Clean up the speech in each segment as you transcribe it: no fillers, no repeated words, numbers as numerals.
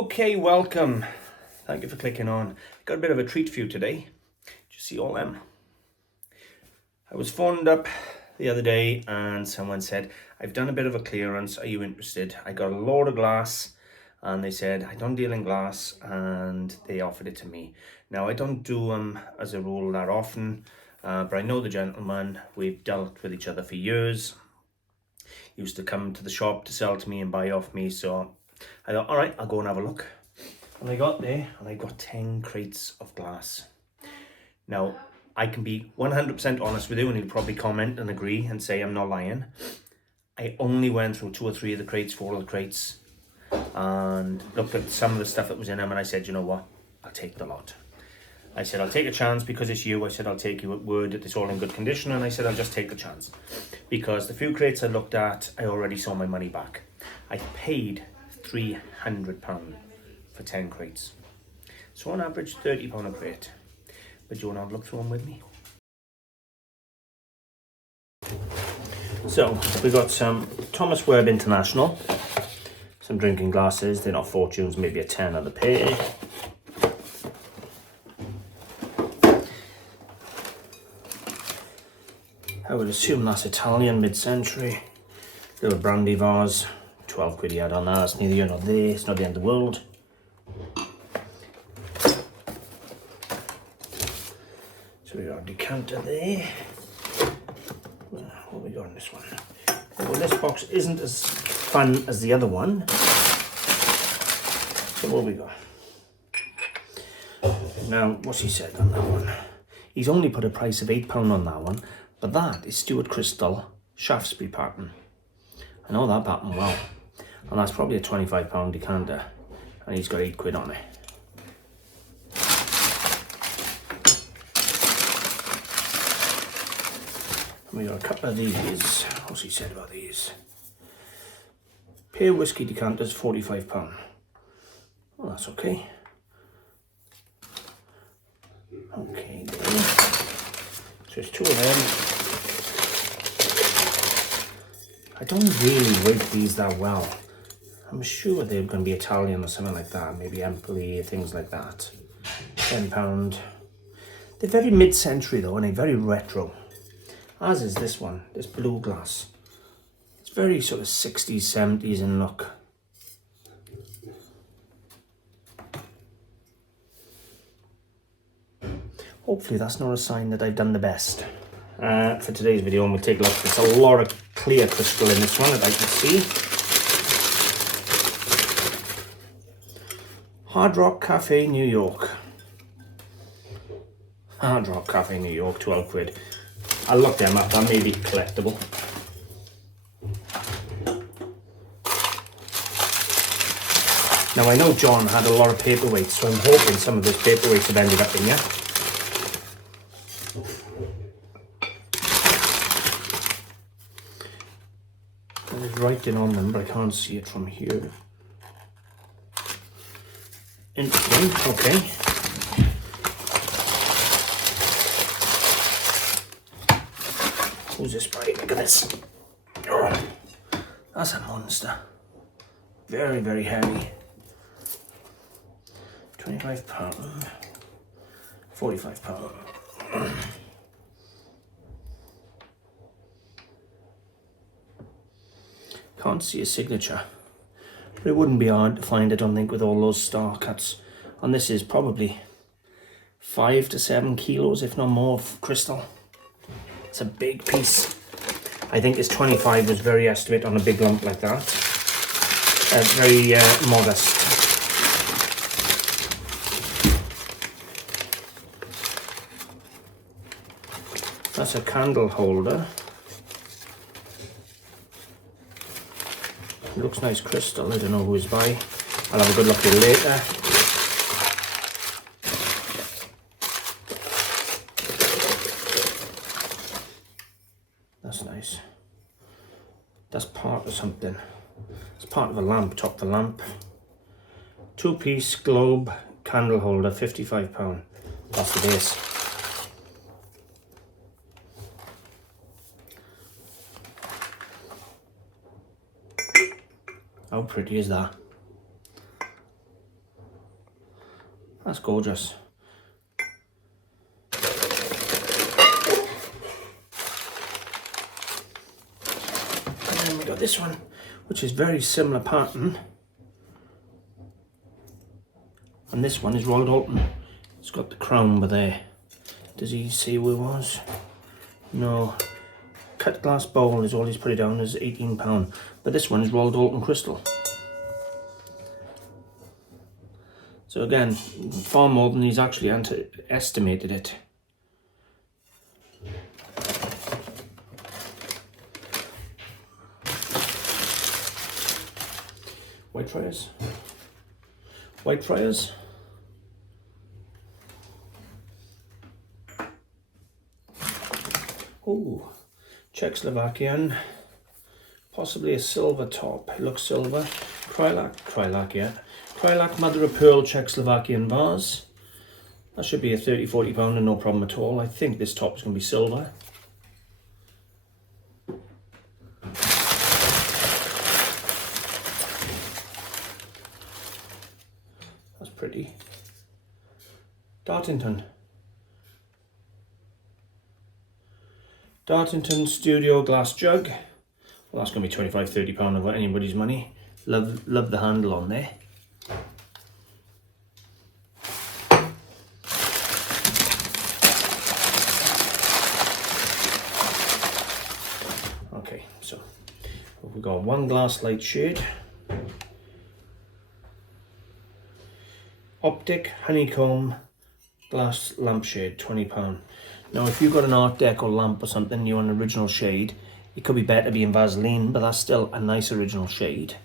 Okay, welcome. Thank you for clicking on. Got a bit of a treat for you today. Did you see all them? I was phoned up the other day and someone said, I've done a bit of a clearance, are you interested? I got a load of glass and they said, I don't deal in glass, and they offered it to me. Now, I don't do them as a rule that often, but I know the gentleman. We've dealt with each other for years. He used to come to the shop to sell to me and buy off me, so I thought, all right, I'll go and have a look. And I got there and I got 10 crates of glass. Now, I can be 100% honest with you, and you'll probably comment and agree and say I'm not lying. I only went through 2 or 3 of the crates, 4 of the crates, and looked at some of the stuff that was in them, and I said, you know what, I'll take the lot. I said, I'll take a chance because it's you. I said, I'll take you at word that it's all in good condition, and I said, I'll just take the chance. Because the few crates I looked at, I already saw my money back. I paid £300 for 10 crates. So on average, £30 a crate. But do you want to have a look through them with me? So, we got some Thomas Webb International. Some drinking glasses. They're not fortunes, maybe a 10 of the pair. I would assume that's Italian, mid-century. Little brandy vase. 12 quid he had on that. That's neither here nor there. It's not the end of the world. So we got a decanter there. What have we got in this one? Well, this box isn't as fun as the other one. So what have we got? Now, what's he said on that one? He's only put a price of £8 on that one, but that is Steuart Crystal Shaftesbury pattern. I know that pattern well. And that's probably a £25 decanter. And he's got 8 quid on it. We got a couple of these. What's he said about these? Pair whisky decanters, £45. Well, that's okay. Okay, there. So there's 2 of them. I don't really rate these that well. I'm sure they're going to be Italian or something like that. Maybe Empoli, things like that. £10. They're very mid-century though, and they're very retro. As is this one, this blue glass. It's very sort of 60s, 70s in look. Hopefully that's not a sign that I've done the best. For today's video, and we'll take a look. There's a lot of clear crystal in this one that I can see. Hard Rock Cafe, New York. Hard Rock Cafe, New York, 12 quid. I'll look them up, that may be collectible. Now I know John had a lot of paperweights, so I'm hoping some of those paperweights have ended up in here. There's writing on them, but I can't see it from here. Interesting, okay. Who's this by? Look at this. Oh, that's a monster. Very, very heavy. £25. £45. Can't see a signature. But it wouldn't be hard to find, I don't think, with all those star cuts. And this is probably 5 to 7 kilos, if not more, of crystal. It's a big piece. I think this 25 was very estimate on a big lump like that. Very modest. That's a candle holder. It looks nice crystal. I don't know who it's by. I'll have a good look at it later. That's nice. That's part of something. It's part of a lamp, top of the lamp. 2-piece globe candle holder, £55. That's the base. How pretty is that? That's gorgeous. And then we got this one, which is very similar pattern. And this one is Royal Doulton. It's got the crown over there. Does he see who it was? No. Cut glass bowl is all he's put it down as £18. But this one is Royal Doulton Crystal. So again, far more than he's actually estimated it. Whitefriars. Whitefriars. Ooh, Czechoslovakian. Possibly a silver top. It looks silver. Kralik, yeah. Kralik mother of pearl Czechoslovakian vase. That should be a 30-40 pound and no problem at all. I think this top is going to be silver. That's pretty. Dartington Studio glass jug. Well, that's going to be 25-30 pound of anybody's money. Love the handle on there. Okay, so we've got one glass light shade. Optic honeycomb glass lampshade, £20. Now if you've got an Art Deco lamp or something, you want an original shade, it could be better being Vaseline, but that's still a nice original shade.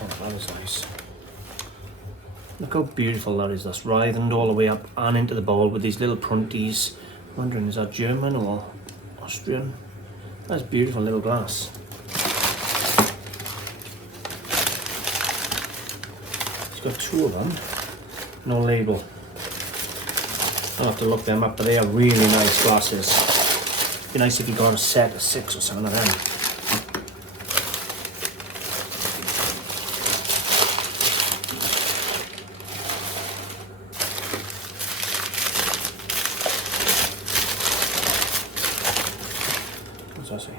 Oh, that was nice. Look how beautiful that is. That's writhed all the way up and into the bowl with these little prunties. I'm wondering, is that German or Austrian? That's beautiful little glass. It's got two of them. No label. I'll have to look them up, but they are really nice glasses. Be nice if you got a set of 6 or something of them.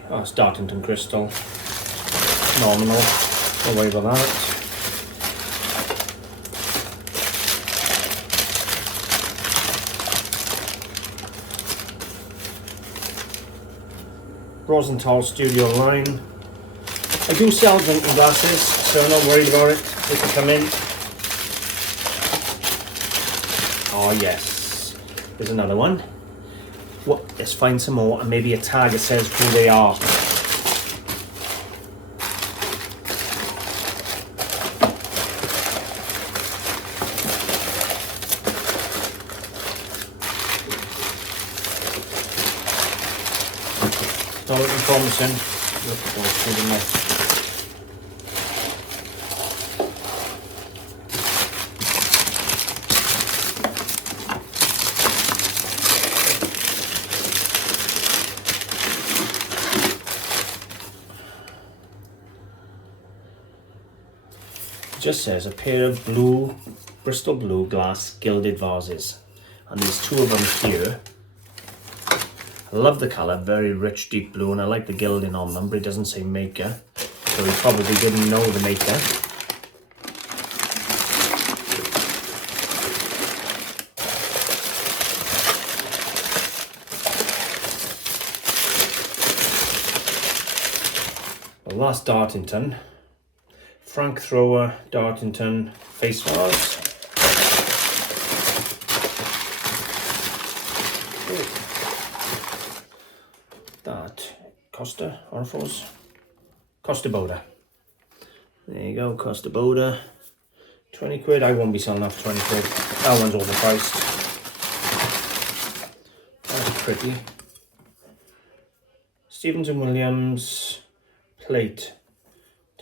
Oh, it's Dartington Crystal. Nominal. No worry about that. Rosenthal Studio Line. I do sell drinking glasses, so I'm not worried about it. They can come in. Oh yes. There's another one. What? Let's find some more and maybe a tag that says who they are. Not looking promising. Look at those, didn't they? Just says a pair of blue, Bristol blue glass gilded vases, and there's two of them here. I love the colour, very rich deep blue, and I like the gilding on them, but it doesn't say maker, so he probably didn't know the maker. Well, that's Dartington. Frank Thrower Dartington face vase. That Kosta Boda. There you go, Kosta Boda. 20 quid. I won't be selling that for 20 quid. That one's overpriced. That's pretty. Stevens and Williams plate,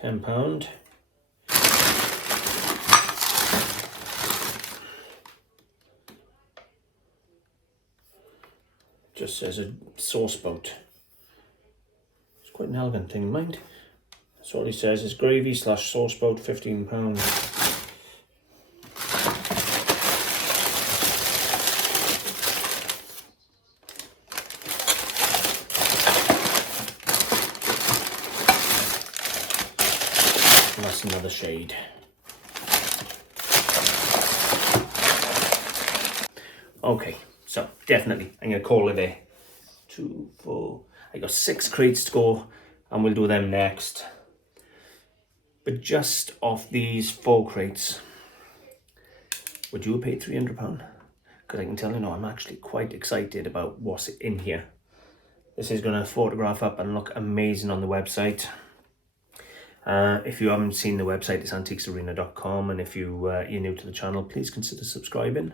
£10. just says a sauce boat. It's quite an elegant thing, mind. That's all he says is gravy / sauce boat, £15. And that's another shade. Okay, so definitely I'm gonna call it a 2, 4. I got 6 crates to go, and we'll do them next. But just off these 4 crates, would you have paid £300? Because I can tell you now, I'm actually quite excited about what's in here. This is going to photograph up and look amazing on the website. If you haven't seen the website, it's AntiquesArena.com, and if you're new to the channel, please consider subscribing.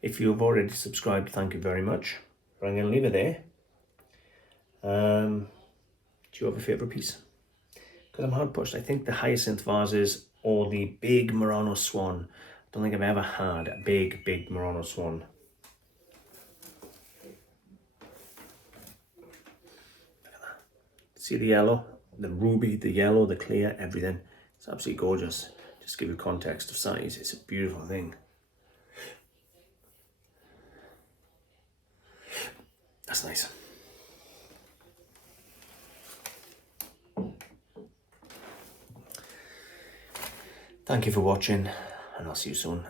If you have already subscribed, thank you very much. But I'm going to leave it there. Do you have a favourite piece? Because I'm hard pushed. I think the hyacinth vases or the big Murano swan. I don't think I've ever had a big Murano swan. Look at that. See the yellow, the ruby, the yellow, the clear, everything. It's absolutely gorgeous. Just to give you context of size. It's a beautiful thing. That's nice. Thank you for watching, and I'll see you soon.